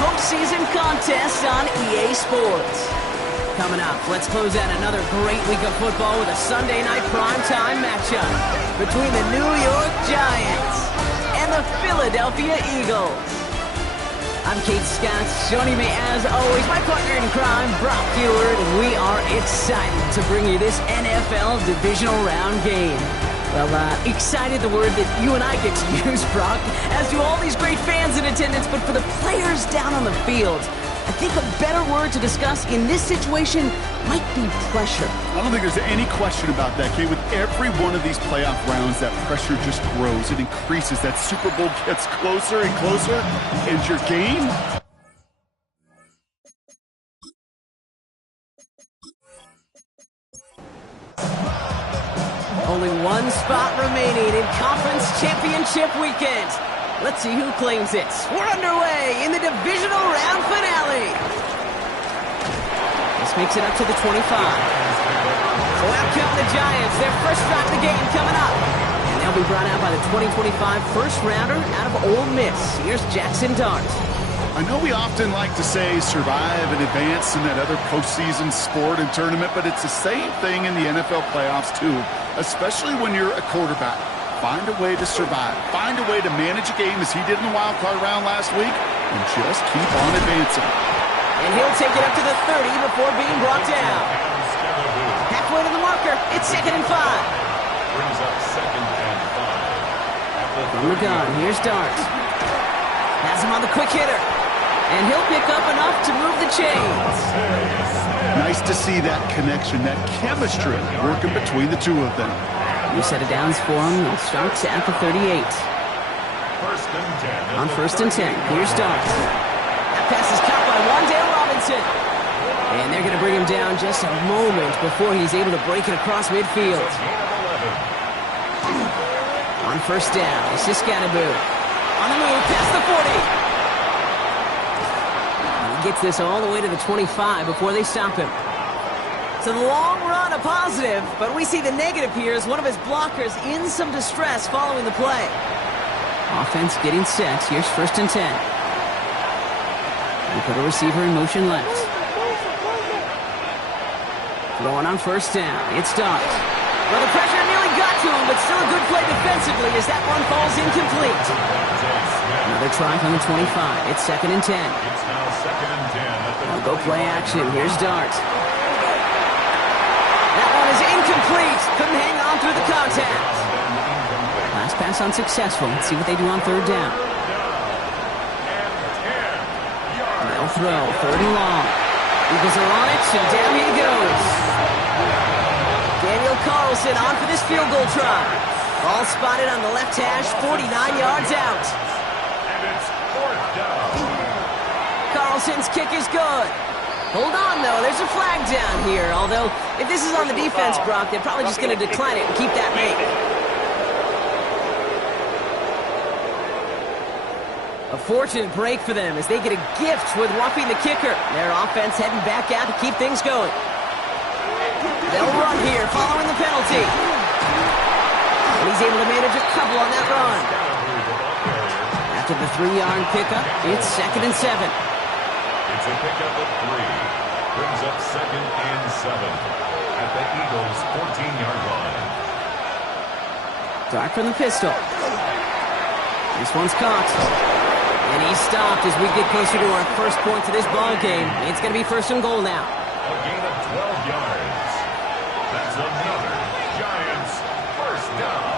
postseason contest on EA Sports. Coming up, let's close out another great week of football with a Sunday night primetime matchup between the New York Giants and the Philadelphia Eagles. I'm Kate Scott. Joining me, as always, my partner in crime, Brock Heward, and we are excited to bring you this NFL Divisional Round game. Well, excited, the word that you and I get to use, Brock, as do all these great fans in attendance, but for the players down on the field, I think a better word to discuss in this situation might be pressure. I don't think there's any question about that, Kate. With every one of these playoff rounds, that pressure just grows. It increases. That Super Bowl gets closer and closer, and your game... Only one spot remaining in Conference Championship Weekend. Let's see who claims it. We're underway in the Divisional Round finale. This makes it up to the 25. So out come the Giants. Their first shot of the game coming up. And they'll be brought out by the 2025 first rounder out of Ole Miss. Here's Jackson Dart. I know we often like to say survive and advance in that other postseason sport and tournament, but it's the same thing in the NFL playoffs too, especially when you're a quarterback. Find a way to survive. Find a way to manage a game as he did in the wild card round last week, and just keep on advancing. And he'll take it up to the 30 before being brought down. Halfway to the marker. It's 2nd and 5. Brings up 2nd and 5. From the gun, here's Dart. Has him on the quick hitter. And he'll pick up enough to move the chains. Nice to see that connection, that chemistry working between the two of them. New set of downs for him. He starts at the 38. First and 10. On 1st and 10, here's Dart. That pass is caught by Wan'Dale Robinson. And they're going to bring him down just a moment before he's able to break it across midfield. On 1st down, it's Siskanabu. On the move, past the 40. He gets this all the way to the 25 before they stop him. So the long run, a positive, but we see the negative here as one of his blockers in some distress following the play. Offense getting set. Here's 1st and 10. We put a receiver in motion left. Going on 1st down. It's Dart. Well, the pressure nearly got to him, but still a good play defensively as that one falls incomplete. Another try from the 25. It's 2nd and 10. It's now 2nd and 10. I'll go play action. Here's Dart. That one is incomplete. Couldn't hang on through the contact. Last pass unsuccessful. Let's see what they do on 3rd down. They'll throw. 3rd and long. Eagles are on it, and down he goes. Daniel Carlson on for this field goal try. Ball spotted on the left hash, 49 yards out. And it's 4th down. Carlson's kick is good. Hold on, though. There's a flag down here. Although, if this is on the defense, Brock, they're probably just going to decline it and keep that make. A fortunate break for them as they get a gift with roughing the kicker. Their offense heading back out to keep things going. They'll run here following the penalty. And he's able to manage a couple on that run. After the 3-yard pickup, it's 2nd and 7. It's a pickup of 3. Brings up 2nd and 7 at the Eagles' 14-yard line. Dart from the pistol. This one's caught. And he's stopped as we get closer to our first point to this ball game. It's going to be 1st and goal now. A gain of 12 yards. That's another Giants first down.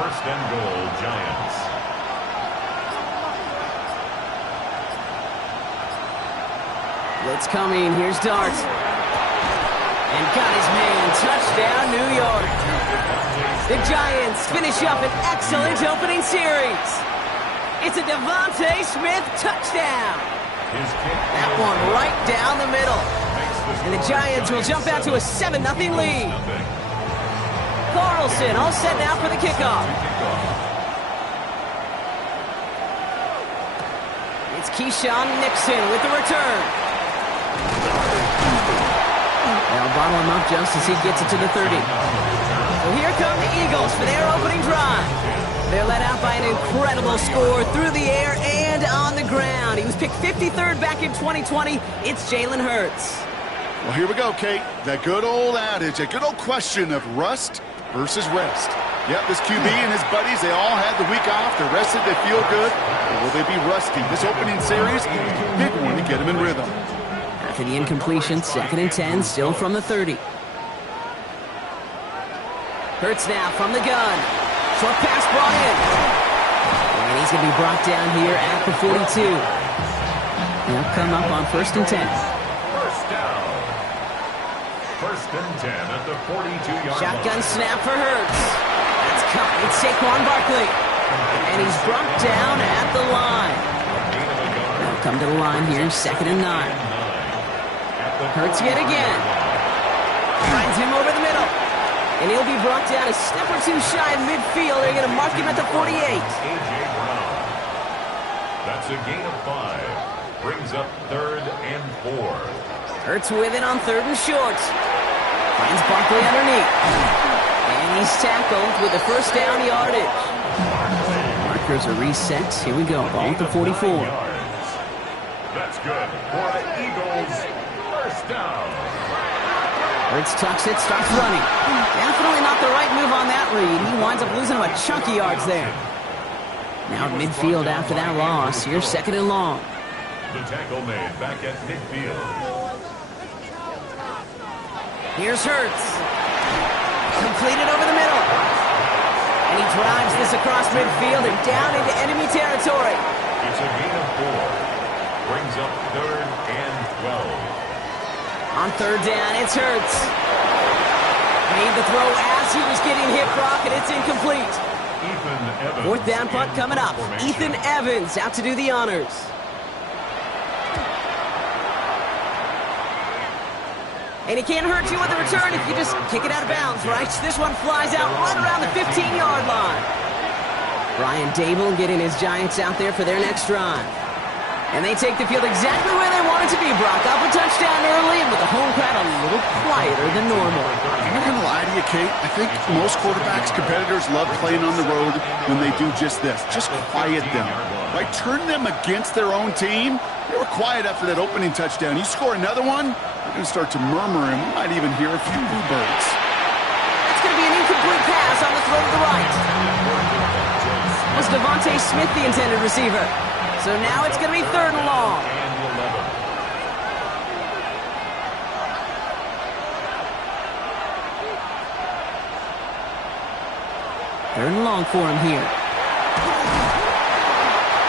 1st and goal, Giants. Blitz coming. Here's Dart. And got his man. Touchdown, New York. The Giants finish up an excellent opening series. It's a Devontae Smith touchdown. That one right down the middle. And the Giants will jump out to a 7-0 lead. Carlson all set now for the kickoff. It's Keyshawn Nixon with the return. They'll bottle him up just as he gets it to the 30. So here come the Eagles for their opening drive. They're led out by an incredible score through the air and on the ground. He was picked 53rd back in 2020. It's Jalen Hurts. Well, here we go, Kate. That good old adage, a good old question of rust versus rest. Yep, this QB and his buddies, they all had the week off. They're rested, they feel good. Or will they be rusty? This opening series, big one to get them in rhythm. After the incompletion, 2nd and 10, still from the 30. Hurts now from the gun. Short pass brought in. And he's going to be brought down here at the 42. They'll come up on 1st and 10. First down. 1st and 10 at the 42-yard line. Shotgun snap for Hurts. That's caught. It's Saquon Barkley. And he's brought down at the line. They'll come to the line here, 2nd and 9. Hurts yet again. Finds him over the middle. And he'll be brought down a step or two shy of midfield. They're going to mark him at the 48. A.J. Brown. That's a gain of 5. Brings up 3rd and 4. Hurts with it on 3rd and short. Finds Barkley underneath. And he's tackled with the first down yardage. Markers are reset. Here we go. Ball at the 44. That's good for the Eagles. First down. Hurts tucks it, starts running. Definitely not the right move on that read. He winds up losing about chunky yards there. Now at midfield after that loss. Here's 2nd and long. The tackle made back at midfield. Here's Hurts. Completed over the middle. And he drives this across midfield and down into enemy territory. It's a gain of 4. Brings up 3rd and 12. On 3rd down, it's Hurts. Made the throw as he was getting hit, Brock, and it's incomplete. Ethan Evans. 4th down punt coming up. Ethan Evans out to do the honors. And he can't hurt you with the return if you just kick it out of bounds, right? This one flies out right around the 15-yard line. Brian Dable getting his Giants out there for their next drive. And they take the field exactly where they want it to be, Brock. Up a touchdown early, and with the home crowd a little quieter than normal. I'm not going to lie to you, Kate. I think most quarterbacks, competitors love playing on the road when they do just this. Just quiet them. Right? Turn them against their own team. They were quiet after that opening touchdown. You score another one, they're going to start to murmur, and we might even hear a few bluebirds. That's going to be an incomplete pass on the throw to the right. Was Devontae Smith the intended receiver? So now it's going to be 3rd and long. Third and long for him here.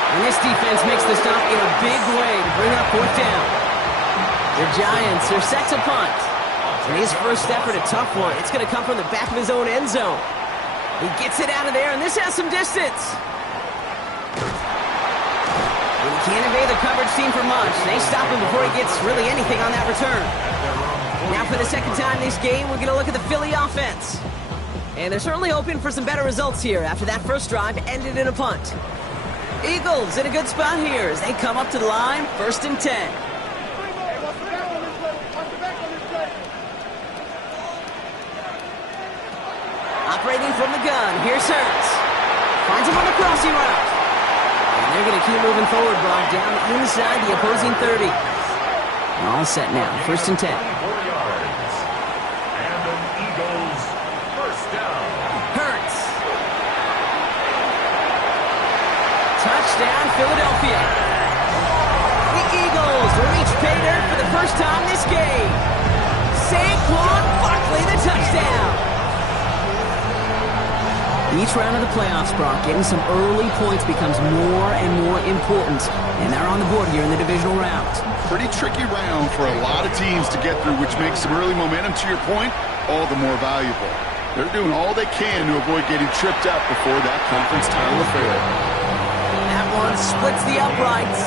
And this defense makes the stop in a big way to bring up 4th down. The Giants are set to punt. And his first effort, a tough one. It's going to come from the back of his own end zone. He gets it out of there, and this has some distance. He can't evade the coverage team for much. They stop him before he gets really anything on that return. Now for the 2nd time this game, we're going to look at the Philly offense. And they're certainly hoping for some better results here after that first drive ended in a punt. Eagles in a good spot here as they come up to the line, 1st and 10. Operating from the gun, here's Hurts. Finds him on the crossing route. And they're going to keep moving forward, Brock, down inside the opposing 30. All set now, 1st and 10. 4 yards. And an Eagles first down. Hurts. Touchdown, Philadelphia. The Eagles reach pay dirt for the first time this game. Saquon Barkley, the touchdown. Each round of the playoffs, Brock, getting some early points becomes more and more important. And they're on the board here in the divisional round. Pretty tricky round for a lot of teams to get through, which makes some early momentum, to your point, all the more valuable. They're doing all they can to avoid getting tripped up before that conference title affair. That one splits the uprights.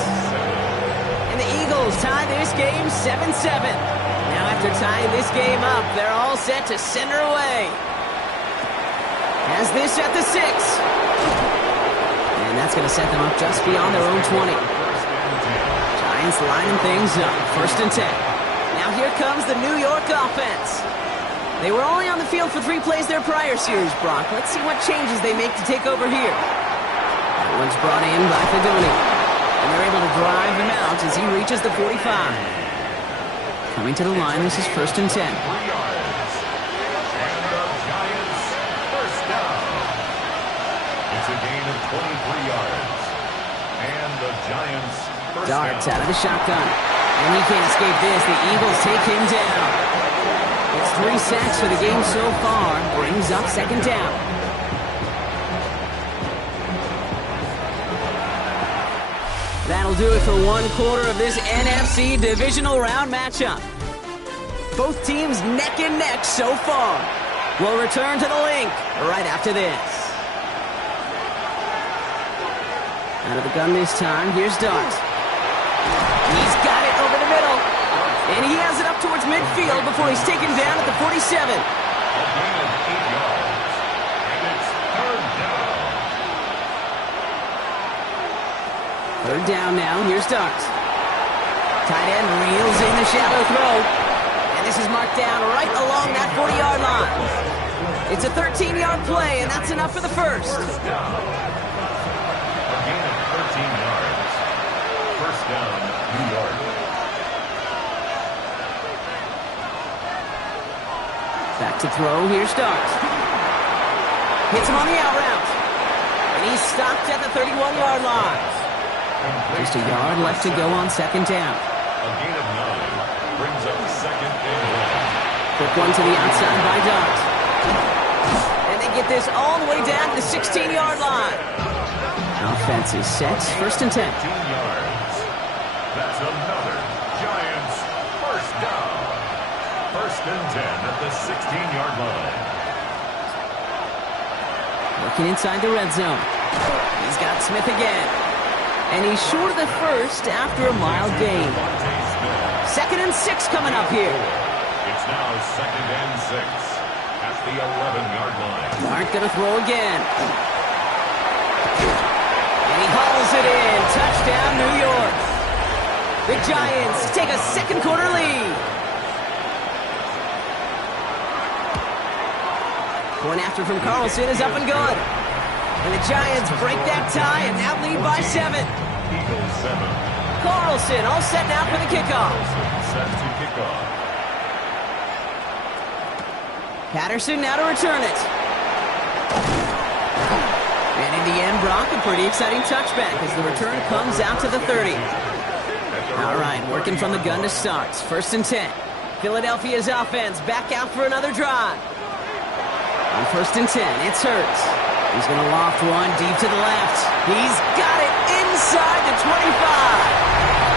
And the Eagles tie this game 7-7. Now after tying this game up, they're all set to send her away. Has this at the 6. And that's going to set them up just beyond their own 20. Giants lining things up. 1st and 10. Now here comes the New York offense. They were only on the field for 3 plays their prior series, Brock. Let's see what changes they make to take over here. That one's brought in by Fedoni. And they're able to drive him out as he reaches the 45. Coming to the line, this is 1st and 10. 3 yards. And the Giants first down. It's a gain of 23 yards. And the Giants first Darts down. out of the shotgun. And he can't escape this. The Eagles take him down. It's 3 sacks for the game so far. Brings up 2nd down. That'll do it for one quarter of this NFC Divisional Round matchup. Both teams neck and neck so far. We'll return to the link right after this. Out of the gun this time, here's Dart. He's got it over the middle. And he has it up towards midfield before he's taken down at the 47. A gain of 8 yards. And it's 3rd down. 3rd down now, here's Dart. Tight end reels in the shallow throw. And this is marked down right along that 40-yard line. It's a 13-yard play, and that's enough for the first. First down. A gain of 13 yards. First down, New York. Back to throw, here's Dart. Hits him on the out route. And he's stopped at the 31-yard line. Just a yard left to go on 2nd down. A gain of 9 brings up 2nd and 1. Quick one to the outside by Dart. And they get this all the way down to the 16-yard line. Offense is set. 1st and 10. 15 yards. That's another Giants first down. 1st and 10 at the 16-yard line. Working inside the red zone. He's got Smith again. And he's short of the first after a mild gain. 2nd and 6 coming up here. It's now 2nd and 6 at the 11-yard line. Dart gonna throw again. And he hauls it in. Touchdown, New York. The Giants take a 2nd quarter lead. Point after from Carlson is up and good. And the Giants break that tie and now lead by 7. Eagles 7. Carlson all set now for the kickoff. Set to kick off. Patterson now to return it. And in the end, Brock, a pretty exciting touchback as the return comes out to the 30. All right, working from the gun to start. 1st and 10. Philadelphia's offense back out for another drive. On 1st and 10, it's Hurts. He's going to loft one deep to the left. He's got it inside the 25.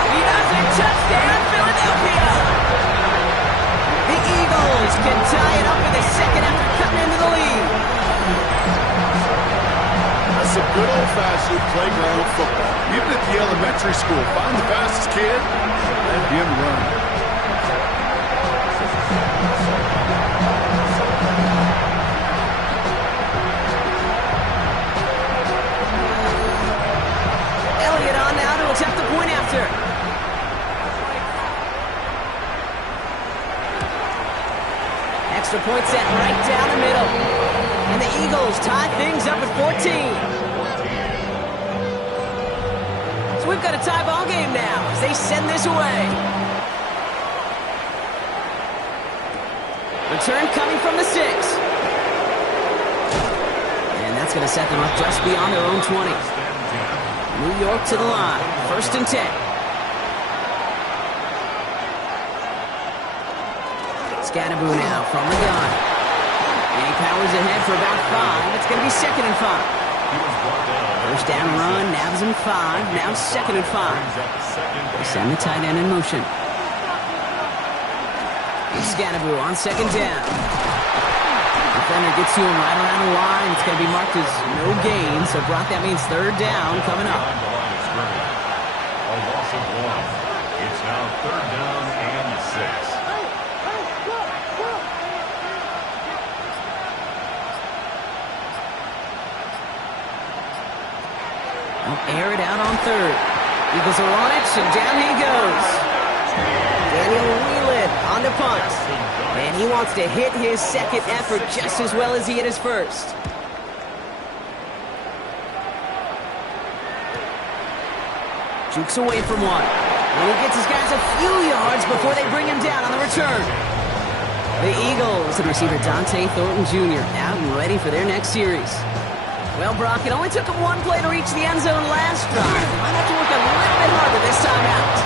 He does it. Touchdown, Philadelphia. The Eagles can tie it up in the 2nd after cutting into the lead. That's a good old-fashioned playground football. Even at the elementary school, find the fastest kid, let him run. Elliott on now to attempt the point after. Extra point set right down the middle. And the Eagles tie things up at 14. So we've got a tie ball game now as they send this away. Return coming from the 6. And that's going to set them up just beyond their own 20. New York to the line. 1st and 10. Scatterboo now from the gun. And he powers ahead for about 5. It's going to be 2nd and 5. First down run, nabs him 5. Now 2nd and 5. They send the tight end in motion. Scatterboo on 2nd down. Defender gets to him right around the line. It's going to be marked as no gain. So, Brock, that means 3rd down coming up. A loss of 1. It's now 3rd down and 6. They'll air it out on 3rd. Eagles are on it, and down he goes. Daniel Wheelan on the punt. And he wants to hit his 2nd effort just as well as he hit his 1st. Jukes away from one. And he gets his guys a few yards before they bring him down on the return. The Eagles and receiver Dante Thornton Jr. out and ready for their next series. Well, Brock, it only took him one play to reach the end zone last drive. Might have to work a little bit harder this time out.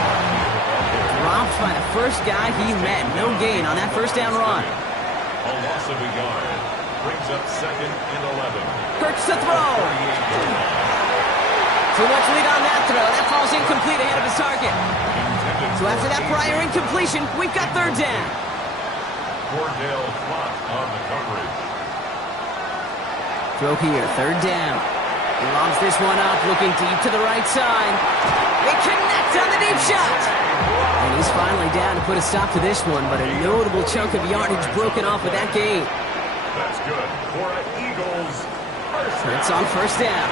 Dropped by the first guy he met. No gain on that first down run. A loss of a yard. Brings up 2nd and 11. Hurts to throw. Too much lead on that throw. That falls incomplete ahead of his target. So after that prior incompletion, we've got 3rd down. Cordell Flott on the coverage. Throw here, 3rd down. He lobs this one up, looking deep to the right side. They connect on the deep shot. And he's finally down to put a stop to this one, but a notable chunk of yardage broken off with that gain. That's good for an Eagles first down. It's on 1st down.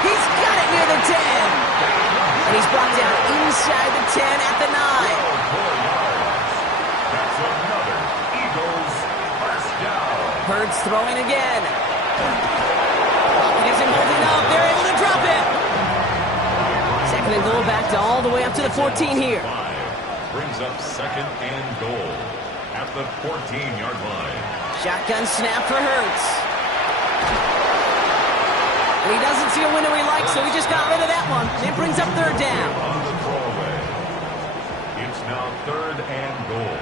He's got it near the 10. And he's brought down inside the 10 at the 9. 4 yards. That's another Eagles first down. Hurts throwing again. Gets him holding up. They're able to drop it. 2nd and goal, back to all the way up to the 14 here. Brings up 2nd and goal at the 14-yard line. Shotgun snap for Hurts. And he doesn't see a window he likes, so he just got rid of that one. It brings up 3rd down. On the throwaway. It's now 3rd and goal.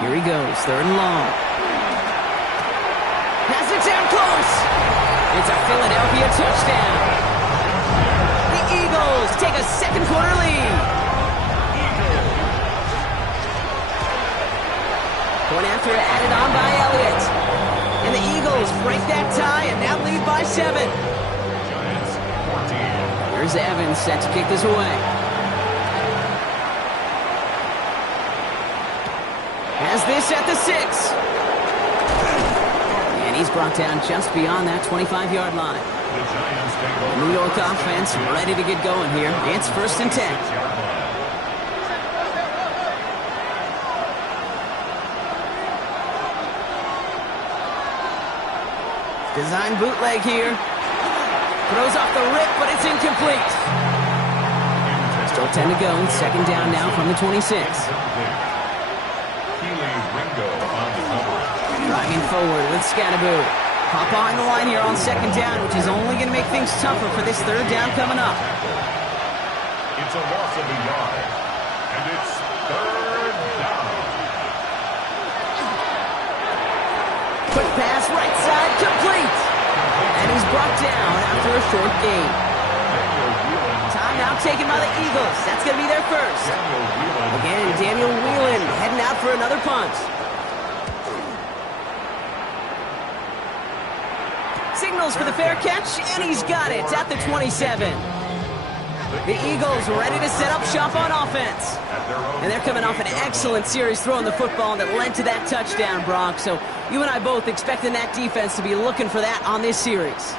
Here he goes, 3rd and long. Pass it down close. It's a Philadelphia touchdown. The Eagles take a 2nd quarter lead. Point after added on by Elliott. And the Eagles break that tie and now lead by 7. Giants 14. Here's Evans set to kick this away. Has this at the 6. And he's brought down just beyond that 25-yard line. The Giants take over. New York offense ready to get going here. It's 1st and 10. 6-yard line. Design bootleg here. Throws off the rip, but it's incomplete. Still 10 to go. 2nd down now from the 26. Driving forward with Scattaboo. Hop behind the line here on 2nd down, which is only going to make things tougher for this 3rd down coming up. It's a loss of a yard, and it's 3rd down. Quick pass, right side, complete. And he's brought down after a short gain. Timeout taken by the Eagles. That's going to be their first. Again, Daniel Whelan heading out for another punt. Signals for the fair catch, and he's got it at the 27. The Eagles ready to set up shop on offense. And they're coming off an excellent series throwing the football that led to that touchdown, Brock. So you and I both expecting that defense to be looking for that on this series.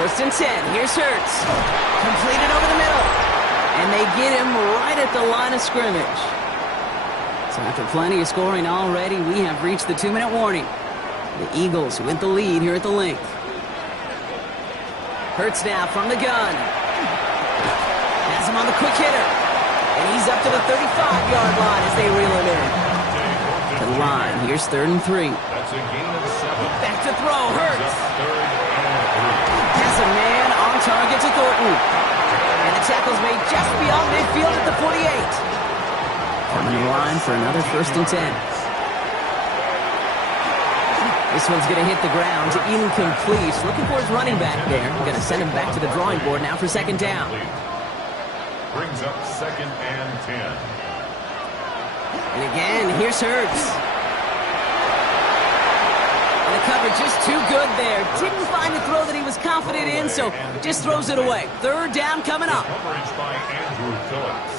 1st and 10. Here's Hurts. Completed over the middle. And they get him right at the line of scrimmage. So after plenty of scoring already, we have reached the 2-minute warning. The Eagles with the lead here at the link. Hurts now from the gun. Has him on the quick hitter. And he's up to the 35-yard line as they reel him in. To the line. Here's 3rd and 3. That's a gain of 7. Back to throw. Hurts. 3rd and 3. Has a man on target to Thornton. And the tackle's made just beyond midfield at the 48. Coming to the line for another 1st and 10. This one's going to hit the ground. Incomplete. Looking for his running back there. Going to send him back to the drawing board now for 2nd down. Brings up 2nd and 10. And again, here's Hurts. And the coverage just too good there. Didn't find the throw that he was confident in, so just throws it away. 3rd down coming up. Coverage by Andrew Phillips.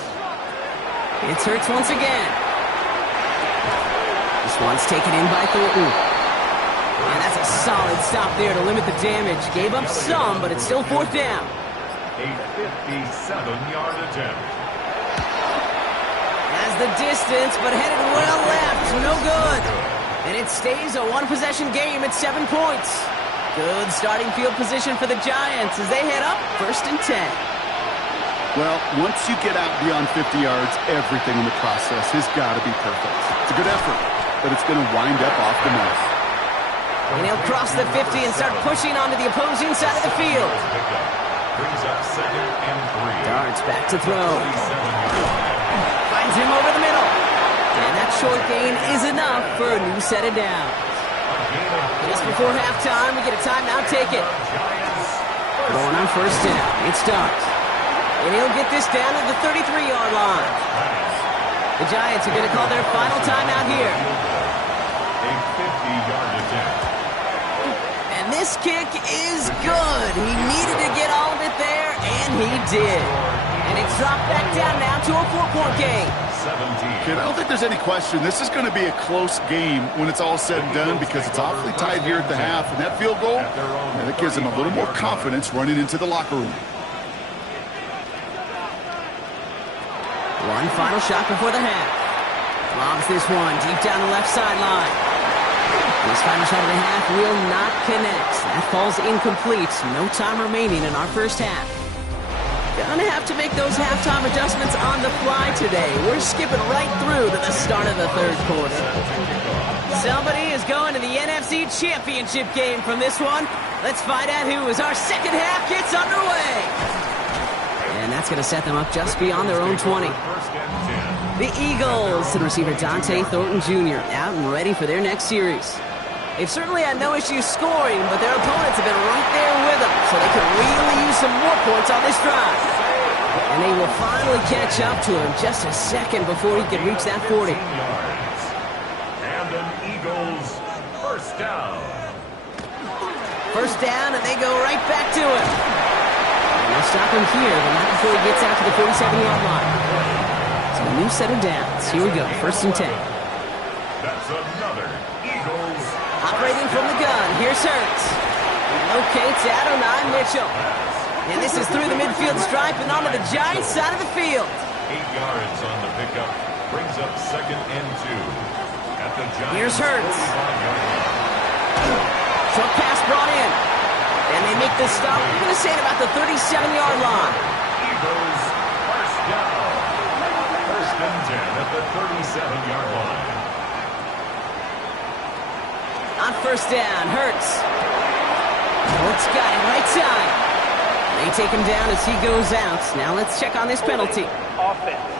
It's Hurts once again. This one's taken in by Thornton. And that's a solid stop there to limit the damage. Gave up some, but it's still 4th down. A 57-yard attempt. Has the distance, but headed well left. No good. And it stays a one-possession game at 7 points. Good starting field position for the Giants as they head up 1st and 10. Well, once you get out beyond 50 yards, everything in the process has got to be perfect. It's a good effort, but it's going to wind up off the mark. And he'll cross the 50 and start pushing onto the opposing side of the field. Brings up 2nd and 3. Darts back to throw. Finds him over the middle. And that short gain is enough for a new set of downs. Just before halftime, we get a timeout. Take it. Going on 1st down. It starts. And he'll get this down to the 33-yard line. The Giants are going to call their final timeout here. A 50-yard attempt. And this kick is good. He needed to get all of it there, and he did. And it's dropped back down now to a 4-point game. 17. Kid, I don't think there's any question. This is going to be a close game when it's all said and done because it's awfully tight here at the half. And that field goal, that gives them a little more confidence running into the locker room. One final shot before the half. Lobs this one deep down the left sideline. This final shot of the half will not connect. That falls incomplete. No time remaining in our first half. Gonna have to make those halftime adjustments on the fly today. We're skipping right through to the start of the third quarter. Somebody is going to the NFC Championship game from this one. Let's find out who as our second half gets underway. And that's going to set them up just beyond their own 20. The Eagles to the receiver Dante Thornton Jr. out and ready for their next series. They've certainly had no issues scoring, but their opponents have been right there with them, so they could really use some more points on this drive. And they will finally catch up to him just a second before he can reach that 40. And an Eagles first down. First down, and they go right back to him. And they'll stop him here, but not before he gets out to the 47-yard line. So a new set of downs. Here we go, 1st and 10. That's another Eagles. Operating from the gun, here's Hurts. Locates Adonai Mitchell. And this is through the midfield stripe and onto the Giants side of the field. 8 yards on the pickup. Brings up 2nd and 2. At the Giants. Here's Hurts. 45-yard line. Short pass brought in. And they make this stop, we're going to say at about the 37-yard line. Eagles first down. 1st and 10 at the 37-yard line. On 1st down, Hurts. Hurts got it right side. They take him down as he goes out. Now let's check on this penalty. Offense.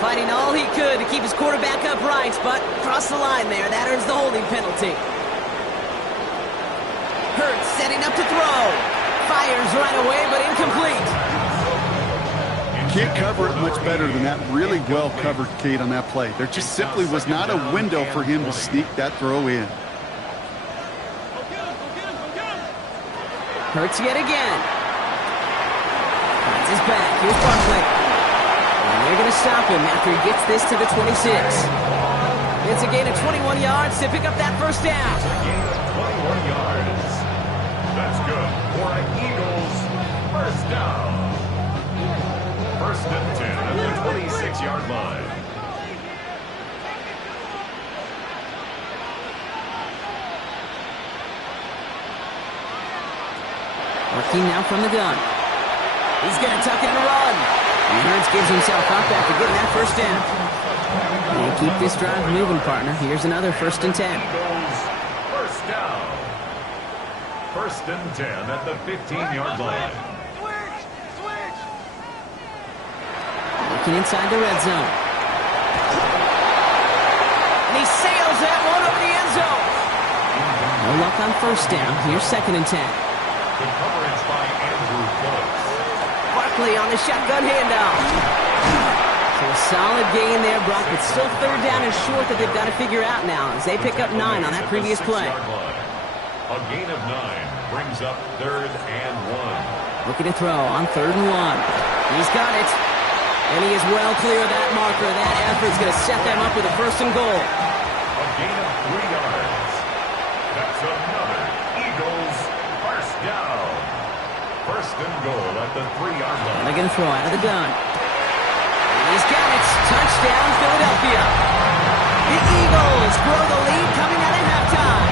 Fighting all he could to keep his quarterback upright, but across the line there, that earns the holding penalty. Hurts setting up to throw. Fires right away, but incomplete. Can't cover it much better than that really well-covered Kate on that play. There just simply was not a window for him to sneak that throw in. Hurts yet again. Finds his back. Here's Barkley. And they're going to stop him after he gets this to the 26. It's a gain of 21 yards to pick up that first down. It's a gain of 21 yards. That's good for an Eagles first down. 1st and 10 at the 26-yard line. Working now from the gun. He's going to tuck it and run. And Hurts gives himself up after getting that first down. And keep this drive moving, partner. Here's another 1st and 10. Eagles first down. 1st and 10 at the 15-yard line. Looking inside the red zone. And he sails that one over the end zone. No luck on 1st down. Here's 2nd and 10. The coverage by Andrew Phillips. Barkley on the shotgun handoff. So a solid gain there, Brock, but still 3rd down and short that they've got to figure out now as they pick up 9 on that previous play. A gain of 9 brings up 3rd and 1. Looking to throw on 3rd and 1. He's got it. And he is well clear of that marker. That effort's going to set them up with a 1st and goal. A gain of 3 yards. That's another Eagles first down. 1st and goal at the 3-yard line. They're going to throw out of the gun. And he's got it. Touchdown, Philadelphia. The Eagles grow the lead coming out of halftime.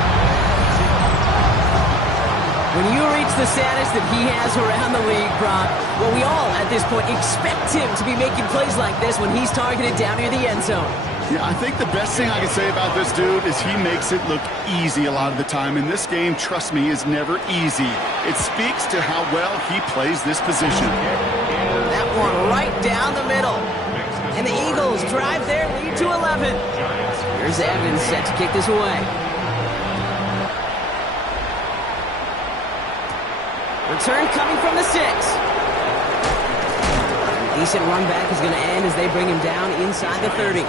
When you reach the status that he has around the league, Brock, well, we all, at this point, expect him to be making plays like this when he's targeted down near the end zone. Yeah, I think the best thing I can say about this dude is he makes it look easy a lot of the time. And this game, trust me, is never easy. It speaks to how well he plays this position. That one right down the middle. And the Eagles drive their lead to 11. Here's Evans set to kick this away. Return coming from the 6. Decent run back is going to end as they bring him down inside the 30.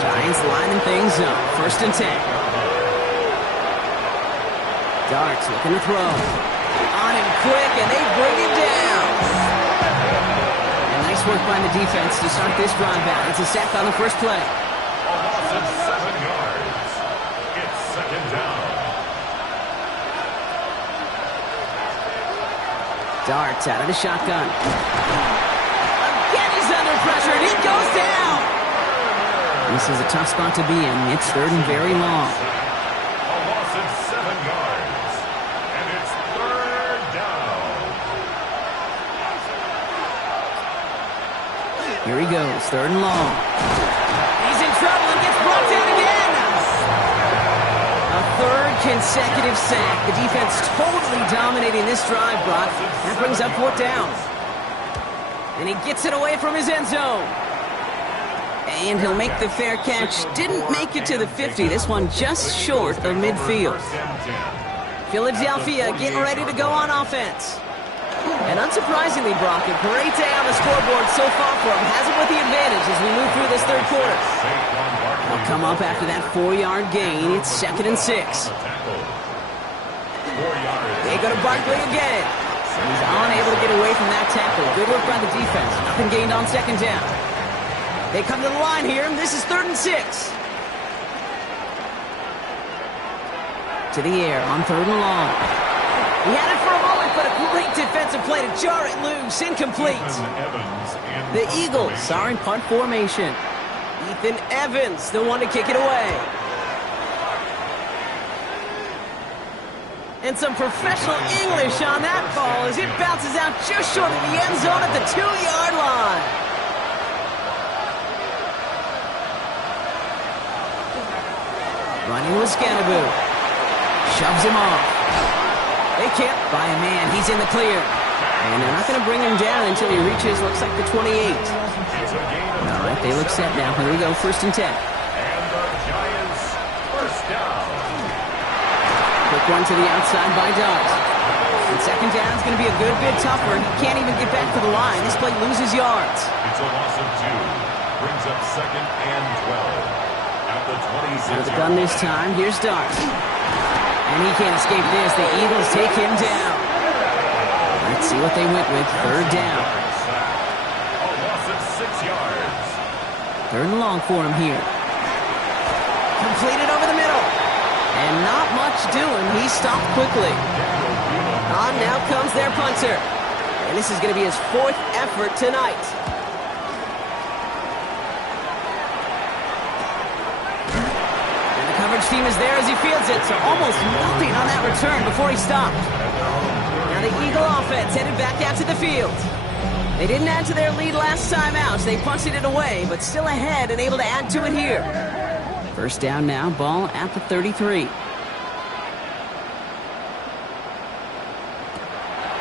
Giants lining things up. 1st and 10. Darts looking to throw. On him quick, and they bring him down. And nice work by the defense to start this drive out. It's a sack on the first play. A loss of 7 yards. It's 2nd down. Darts out of the shotgun. Again, he's under pressure, and he goes down. This is a tough spot to be in. It's 3rd and very long. A loss of 7 yards. And it's 3rd down. Here he goes, 3rd and long. He's in trouble and gets brought down again. A 3rd consecutive sack. The defense totally dominating this drive, Brock. That brings up 4th down. And he gets it away from his end zone. And he'll make the fair catch. Didn't make it to the 50. This one just short of midfield. Philadelphia getting ready to go on offense. And unsurprisingly, Brock, a great day on the scoreboard so far for him. Has it with the advantage as we move through this 3rd quarter. They'll come up after that 4-yard gain. It's 2nd and 6. They go to Barkley again. He's unable to get away from that tackle. Good work by the defense. Nothing gained on 2nd down. They come to the line here, and this is 3rd and 6. To the air on 3rd and long. He had it for a moment, but a great defensive play to jar it loose. Incomplete. The Eagles are in punt formation. Ethan Evans, the one to kick it away. And some professional English on that ball as it bounces out just short of the end zone at the 2-yard line. Running with Scannaboo. Shoves him off. They can't by a man. He's in the clear. And they're not going to bring him down until he reaches, looks like, the 28. All right, they look set now. Here we go, 1st and 10. And the Giants, 1st down. Quick one to the outside by Dobbs. And 2nd down is going to be a good bit tougher. He can't even get back to the line. This play loses yards. It's a loss of 2. Brings up 2nd and 12. At the 26. Out of the gun this time. Here's Darts. And he can't escape this. The Eagles take him down. Let's see what they went with. 3rd down. A loss of 6 yards. 3rd and long for him here. Completed over the middle. And not much doing. He stopped quickly. On now comes their punter. And this is going to be his 4th effort tonight. And the coverage team is there as he fields it. So almost nothing on that return before he stopped. Now the Eagle offense headed back out to the field. They didn't add to their lead last time out. They punted it away, but still ahead and able to add to it here. 1st down now, ball at the 33.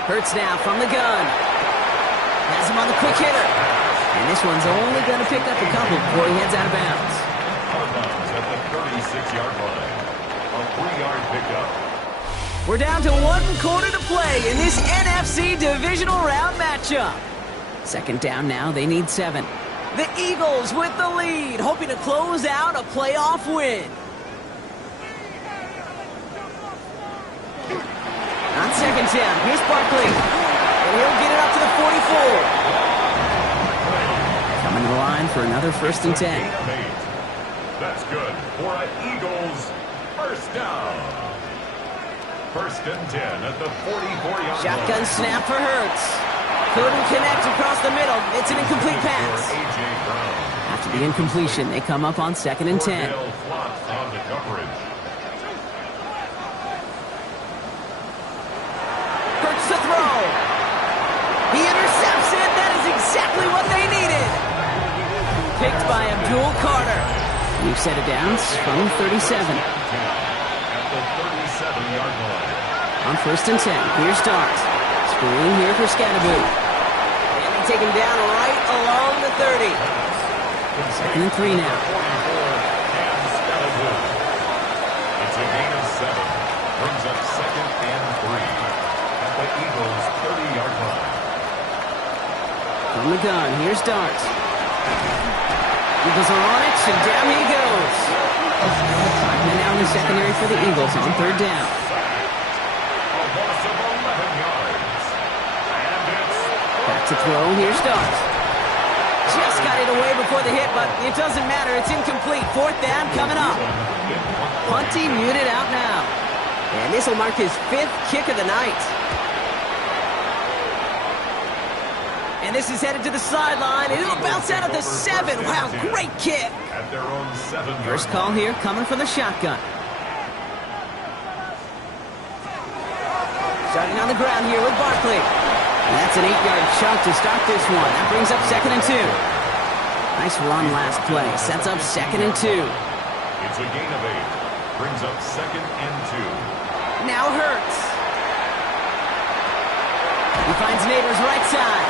Hurts now from the gun. Has him on the quick hitter. And this one's only going to pick up a couple before he heads out of bounds. Out of bounds at the 36-yard line. A 3-yard pickup. We're down to 1 quarter to play in this NFC Divisional Round matchup. 2nd down now, they need 7. The Eagles with the lead, hoping to close out a playoff win. On 2nd down, here's Barkley. And he'll get it up to the 44. Coming to the line for another 1st and 10. That's good for an Eagles 1st down. 1st and 10 at the 44-yard line. Shotgun snap for Hurts. Couldn't connect across the middle. It's an incomplete pass. A.J. Brown. After the incompletion, they come up on 2nd and 10. On the coverage. Hurts to throw. He intercepts it. That is exactly what they needed. Picked by Abdul Carter. New set of downs from 37. At the 37-yard line. On 1st and 10, here's Dart. Screen here for Scatterboot. And they take him down right along the 30. 2nd and 3 now. It's a gain of 7. Brings up 2nd and 3. At the Eagles' 30-yard line. From the gun, here's Dart. Eagles are on it, and down he goes. And now in the secondary for the Eagles on 3rd down. A loss of 11 yards. And it's Back to throw, here's Dart. Just got it away before the hit, but it doesn't matter. It's incomplete. 4th down coming up. Punty muted out now. And this will mark his 5th kick of the night. And this is headed to the sideline, and it'll bounce out at the 7. Wow, great kick. at their own 7-yard First call here coming from the shotgun. Starting on the ground here with Barkley. And that's an 8-yard chunk to start this one. That brings up 2nd and 2. Nice run last play. Sets up 2nd and 2. It's a gain of 8. Brings up 2nd and 2. Now Hurts. He finds Neighbors right side.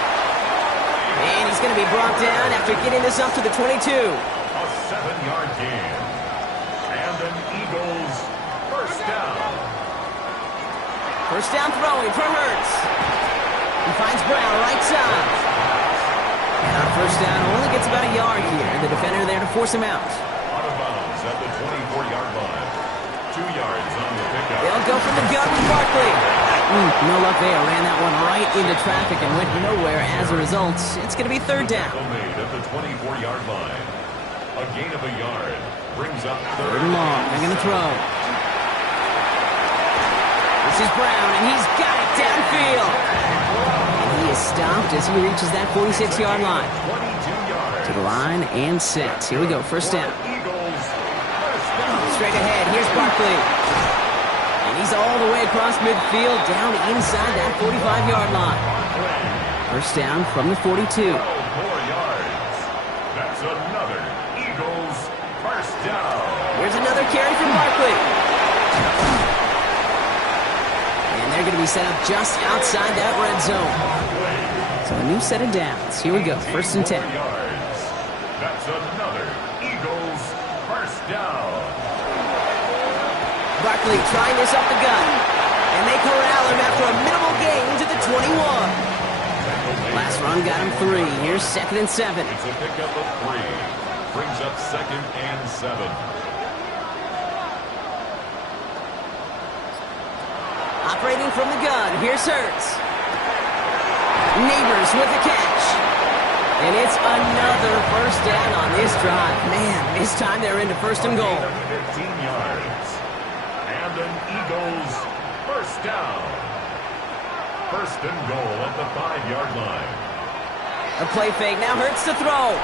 And he's going to be brought down after getting this up to the 22. A 7-yard gain. And an Eagles first down. First down throwing for Hurts. He finds Brown right side. And on first down, only gets about a yard here. And the defender there to force him out. Out of bounds at the 24-yard line. 2 yards on the pickup. They'll go from the gun with Barkley. No luck there. Ran that one right into traffic and went nowhere as a result. It's going to be 3rd down. Tackle made at the 24-yard line. A gain of a yard. Brings up 3rd and long. They're going to throw. This is Brown, and he's got it downfield. And he is stopped as he reaches that 46-yard line. 22 yards. To the line and set. Here we go. First down. Eagles first down. Straight ahead. Here's Barkley. And he's all the way across midfield, down inside that 45-yard line. First down from the 42. 12 more yards. That's another Eagles first down. Here's another carry from Barkley. And they're going to be set up just outside that red zone. So a new set of downs. Here we go. 1st and 10. Yards. That's another Eagles first down. Barkley trying this up the gut. And they corral him after a minimal gain to the 21. Last run got him 3. Here's 2nd and 7. It's a pickup of 3. Brings up 2nd and 7. Operating from the gun, here's Hurts. Neighbors with the catch. And it's another first down on this drive. Man, this time they're into 1st and goal. 15 yards. And an Eagles first down. 1st and goal at the 5-yard line. A play fake, now Hurts to throw.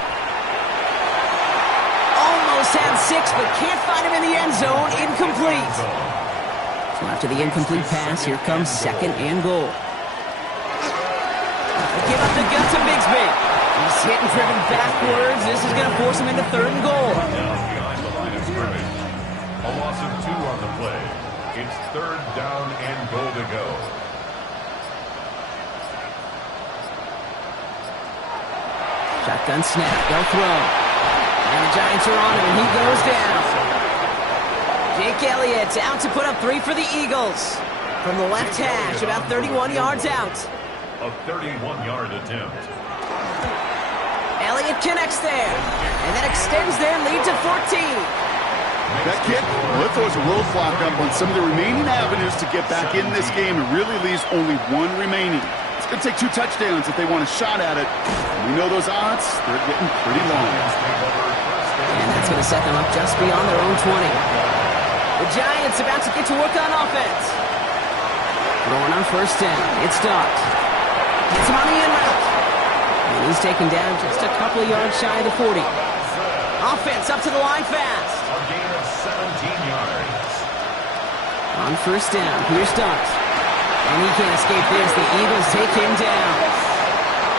Almost had 6, but can't find him in the end zone. Incomplete. So after the incomplete pass, here comes 2nd and goal. Give up the gut to Bigsby. He's hit and driven backwards. This is going to force him into 3rd and goal. Down behind the line of scrimmage. A loss of 2 on the play. It's 3rd down and goal to go. Shotgun snap. They'll throw. And the Giants are on him, and he goes down. Jake Elliott's out to put up 3 for the Eagles. From the left hash, about 31 yards out. A 31-yard attempt. Elliott connects there. And that extends their lead to 14. That kick, well, it throws a roadblock up on some of the remaining avenues to get back in this game and really leaves only 1 remaining. It's going to take 2 touchdowns if they want a shot at it. And we know those odds, they're getting pretty long. And that's going to set them up just beyond their own 20. The Giants about to get to work on offense. Throwing on first down. It's Dart. Gets him on the in route. And he's taken down just a couple of yards shy of the 40. Offense up to the line fast. A gain of 17 yards. On first down, here's Starks. And he can't escape this. The Eagles take him down.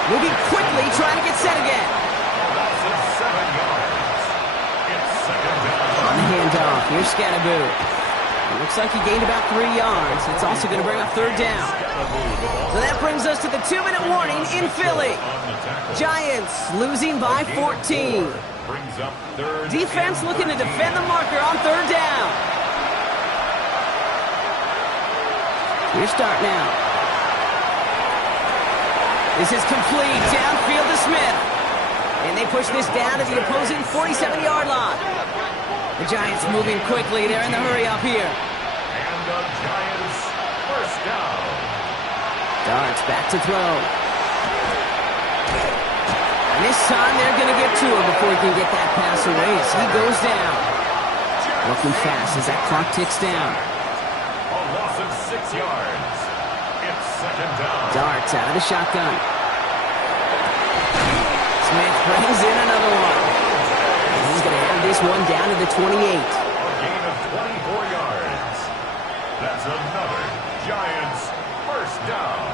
Moving quickly, trying to get set again. Loss of 7 yards. It's second down. On the handoff, here's Scatterboo. It looks like he gained about 3 yards. It's also going to bring up third down. So that brings us to the 2-minute warning in Philly. Giants losing by 14. Brings up third. Defense looking to defend the marker on third down. Here's Start now. This is complete. Downfield to Smith. And they push this down to the opposing 47-yard line. The Giants moving quickly. They're in the hurry up here. And the Giants first down. Darts back to throw. And this time they're going to get to him before he can get that pass away as he goes down. Looking fast as that clock ticks down. A loss of 6 yards. It's second down. Darts out of the shotgun. Smith brings in another one. And he's going to have this one down to the 28. A gain of 24 yards. That's another Giants first down.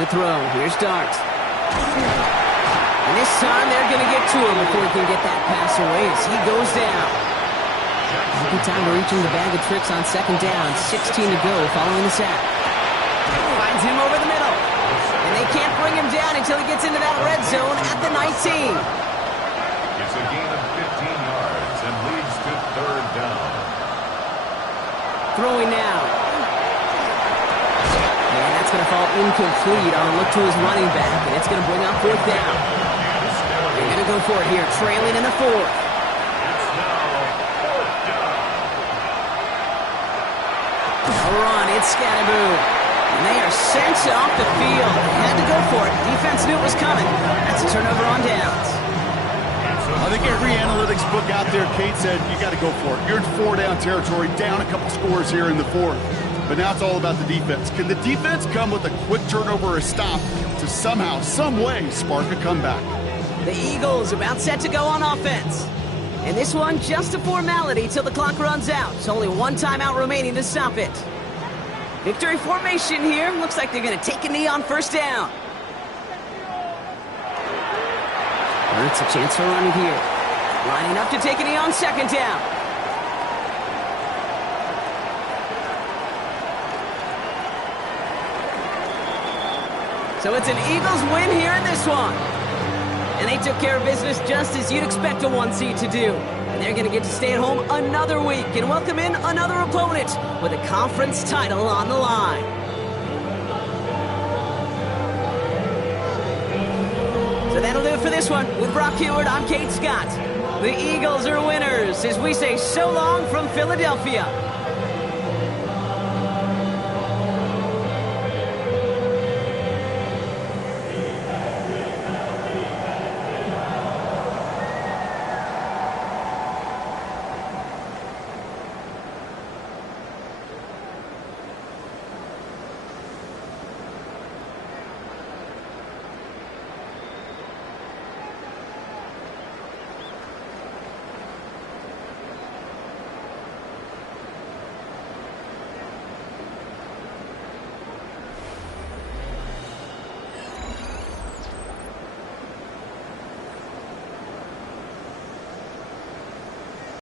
To throw, here's Darts. And this time they're going to get to him before he can get that pass away as he goes down. Good time to reach in the bag of tricks on second down. 16 to go following the sack. Finds him over the middle. And they can't bring him down until he gets into that red zone at the 19. It's a gain of 15 yards and leads to third down. Throwing now. And that's going to fall incomplete on a look to his running back. And it's going to bring up fourth down. They're going to go for it here, trailing in the fourth. Run, it's Scatterboo. And they are sent off the field. They had to go for it. Defense knew it was coming. That's a turnover on downs. I think every analytics book out there, Kate said, you got to go for it. You're in 4-down territory, down a couple scores here in the fourth. But now it's all about the defense. Can the defense come with a quick turnover or a stop to somehow, some way, spark a comeback? The Eagles about set to go on offense. And this one, just a formality till the clock runs out. It's only one timeout remaining to stop it. Victory formation here. Looks like they're going to take a knee on first down. Hurts a chance for running here. Lining up to take a knee on second down. So it's an Eagles win here in this one. And they took care of business just as you'd expect a 1 seed to do. And they're going to get to stay at home another week and welcome in another opponent with a conference title on the line. So that'll do it for this one. With Brock Heward, I'm Kate Scott. The Eagles are winners as we say so long from Philadelphia.